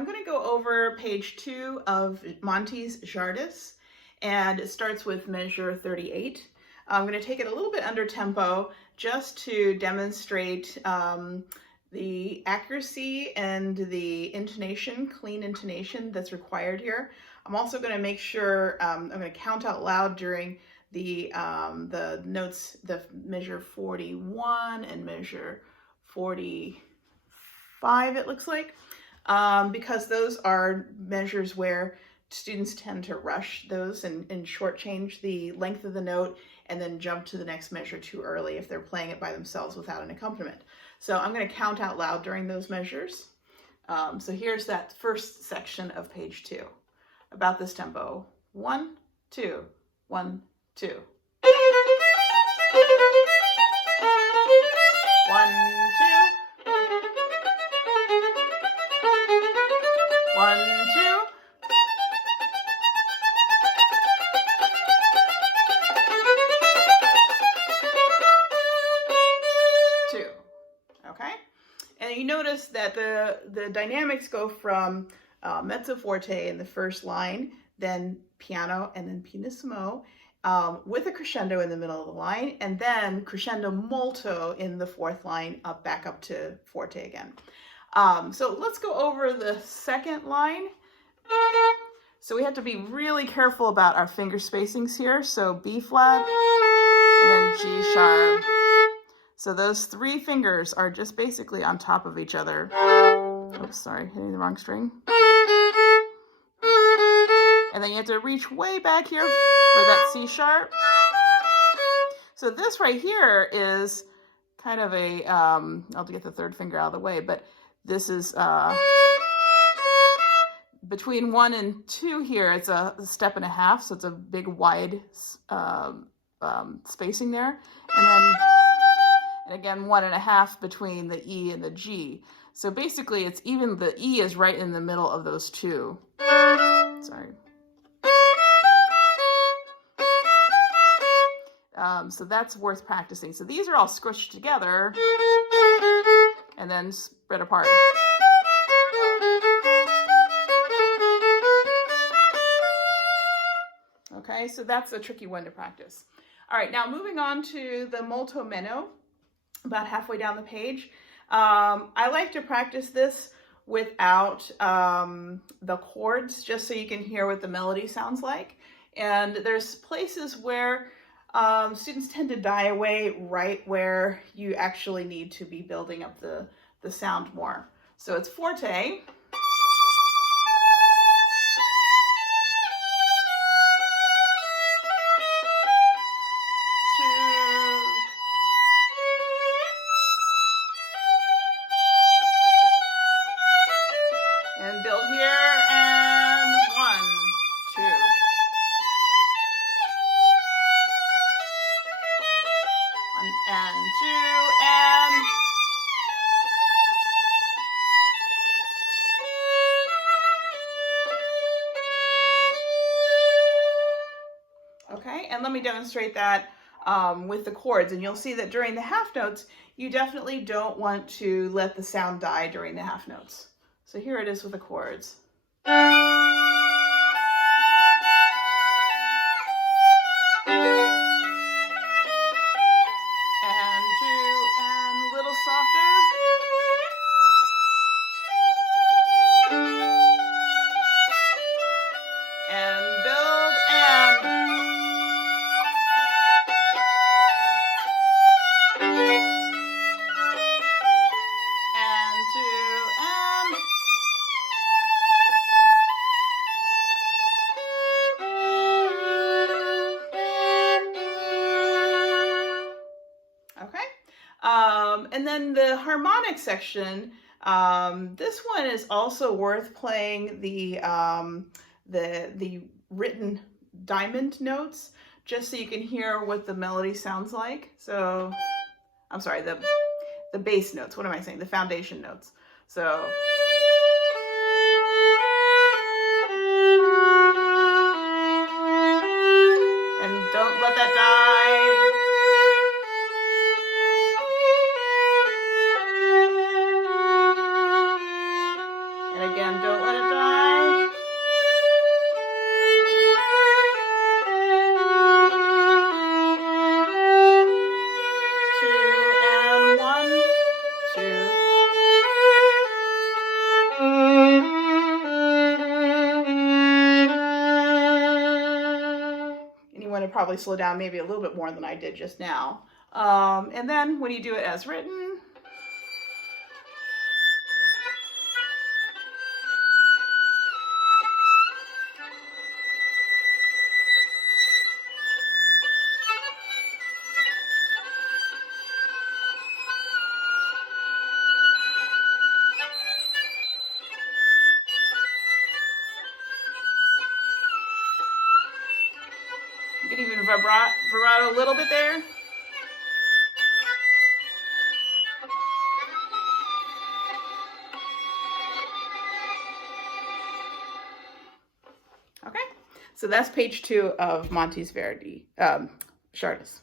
I'm going to go over page 2 of Monti Czardas, and it starts with measure 38. I'm going to take it a little bit under tempo just to demonstrate the accuracy and the intonation, clean intonation that's required here. I'm also going to make sure I'm going to count out loud during the notes, the measure 41 and measure 45, it looks like, because those are measures where students tend to rush those and shortchange the length of the note and then jump to the next measure too early if they're playing it by themselves without an accompaniment. So I'm going to count out loud during those measures. So here's that first section of page 2 about this tempo. 1, 2, 1, 2. 1, 2. 1, 2. 2. Okay, and you notice that the dynamics go from mezzo forte in the first line, then piano, and then pianissimo, with a crescendo in the middle of the line, and then crescendo molto in the fourth line, back up to forte again. So let's go over the second line. So we have to be really careful about our finger spacings here. So B flat, and then G sharp. So those 3 fingers are just basically on top of each other. Oops, sorry, hitting the wrong string. And then you have to reach way back here for that C sharp. So this right here is kind of a, I'll get the 3rd finger out of the way, but this is between 1 and 2 here, it's a step and a half, so it's a big wide spacing there. And then again, 1.5 between the E and the G. So basically it's even, the E is right in the middle of those 2. Sorry. So that's worth practicing. So these are all squished together and then spread apart. Okay, so that's a tricky one to practice. All right, now moving on to the molto meno, about halfway down the page. I like to practice this without the chords, just so you can hear what the melody sounds like. And there's places where students tend to die away right where you actually need to be building up the sound more. So it's forte. And build here, and 1, 2. And 2, and okay, and let me demonstrate that with the chords, and you'll see that during the half notes, you definitely don't want to let the sound die during the half notes. So here it is with the chords. And 2, and a little softer. And build, and and 2, and okay. And then the harmonic section, this one is also worth playing the written diamond notes, just so you can hear what the melody sounds like. So, I'm sorry, the bass notes. What am I saying? The foundation notes. So. And don't let that die. And again, don't let it probably slow down maybe a little bit more than I did just now. And then when you do it as written, you can even vibrato a little bit there. Okay, so that's page 2 of Monti's Czardas.